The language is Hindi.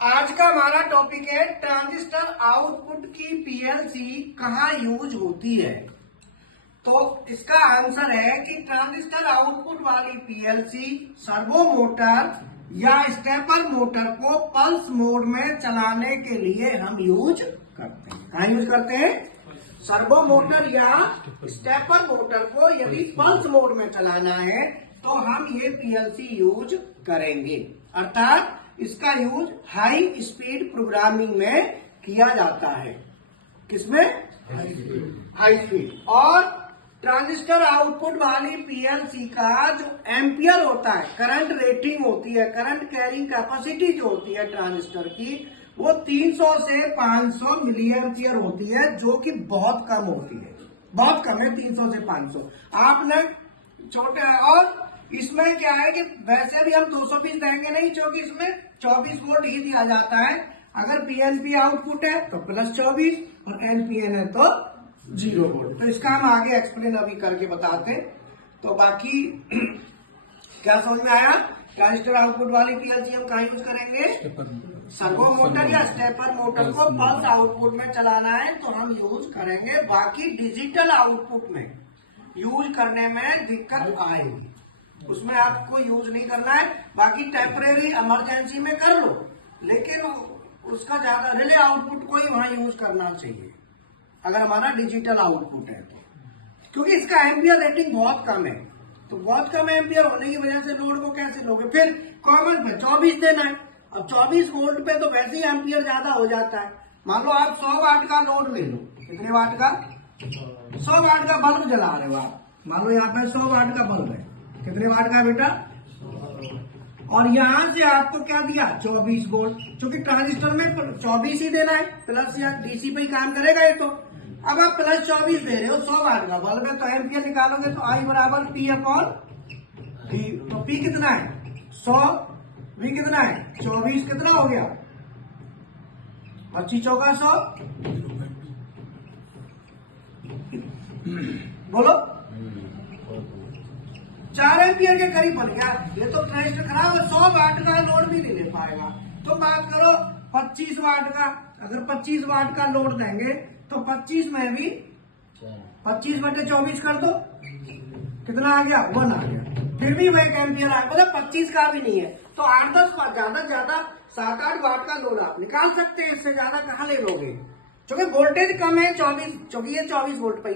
आज का हमारा टॉपिक है ट्रांजिस्टर आउटपुट की पीएलसी कहाँ यूज होती है। तो इसका आंसर है कि ट्रांजिस्टर आउटपुट वाली पीएलसी सर्वो मोटर या स्टेपर मोटर को पल्स मोड में चलाने के लिए हम यूज करते हैं। कहाँ यूज करते हैं? सर्वो मोटर या स्टेपर मोटर को यदि पल्स मोड में चलाना है तो हम ये पीएलसी यूज करेंगे। अर्थात इसका यूज हाई स्पीड प्रोग्रामिंग में किया जाता है। किसमें? High speed. और ट्रांजिस्टर आउटपुट वाली पीएलसी का जो एम्पियर होता है, करंट रेटिंग होती है, करंट कैरिंग कैपेसिटी जो होती है ट्रांजिस्टर की, वो 300 से 500 मिली एम्पियर होती है, जो कि बहुत कम होती है। बहुत कम है 300 से 500। आपने छोटे और इसमें क्या है कि वैसे भी हम 220 देंगे नहीं, क्योंकि इसमें 24 वोल्ट ही दिया जाता है। अगर पीएनपी आउटपुट है तो +24 और एनपीएन है तो 0 वोल्ट। तो इसका हम आगे एक्सप्लेन अभी करके बताते। तो बाकी क्या समझ में आया? ट्रांजिस्टर आउटपुट वाली पीएलसी हम कहाँ यूज करेंगे? सर्वो मोटर या स्टेपर मोटर को पल्स आउटपुट में चलाना है तो हम यूज करेंगे। बाकी डिजिटल आउटपुट में यूज करने में दिक्कत आएगी, उसमें आपको यूज नहीं करना है। बाकी टेम्परेरी इमरजेंसी में कर लो, लेकिन उसका ज्यादा रिले आउटपुट को ही वहां यूज करना चाहिए अगर हमारा डिजिटल आउटपुट है तो, क्योंकि इसका एम्पियर रेटिंग बहुत कम है। तो बहुत कम एम्पियर होने की वजह से लोड को कैसे लोगे? फिर कॉमन पे 24 देना है। अब 24 वोल्ट पे तो वैसे ही एम्पियर ज्यादा हो जाता है। मान लो आप 100 वाट का लोड ले लो। कितने वाट का? 100 वाट का बल्ब जला रहे हो आप। मान लो यहाँ पे 100 वाट का बल्ब है। कितने वाट का बेटा? और यहां से आपको क्या दिया? 24 वोल्ट। क्योंकि ट्रांजिस्टर में 24 ही देना है, प्लस या डीसी पे ही काम करेगा ये तो। अब आप +24 दे रहे हो, 100 वाट का बल्ब है, तो एम्पियर निकालोगे तो आई बराबर P/V। तो P कितना है? 100। V कितना है? 24 कितना हो गया? 25 चौका 100। बोलो 4 एम्पियर के करीब बन गया। ये तो ट्रांजिस्टर खराब है, 100 वाट का लोड भी नहीं ले पाएगा। तो बात करो 25 वाट का। अगर 25 वाट का लोड देंगे तो 25 में भी 25/24 कर दो, कितना आ गया? 1 आ गया। फिर भी वह 1 एम्पियर आ, मतलब 25 का भी नहीं है। तो 8-10 ज्यादा ज्यादा 7-8 वाट का लोड आप निकाल सकते हैं। इससे ज्यादा कहाँ ले लोगे? क्योंकि वोल्टेज कम है 24, क्योंकि ये 24 वोल्ट पे